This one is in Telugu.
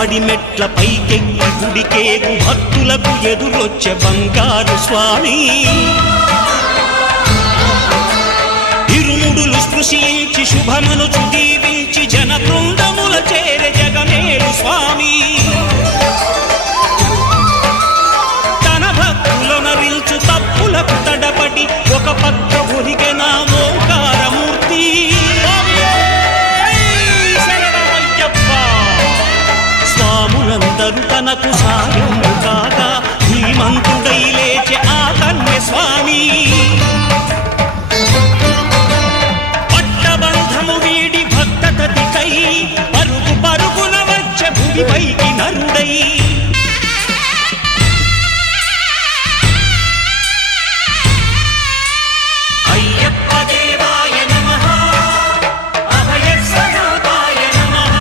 పడి మెట్ల పైకెక్కి గుడికేగు భక్తులకు ఎదురొచ్చే బంగారు స్వామి ఇరుముడులు స్పృశించి శుభమనుచు దీవించి జన బృందముల చేరే జగమేలు స్వామి తన భక్తులనరించు తప్పులకు తడపడి ఒక పక్క ఒరిగెన ఓంకారమూర్తి స్వాములందరూ తనకు సాయము కాగా ధీమంతుడై లేచే ఆ కన్య స్వామి పట్టబంధము వీడి భక్తతతికై పరుగు పరుగున వచ్చే భూమిపైకి నరుడై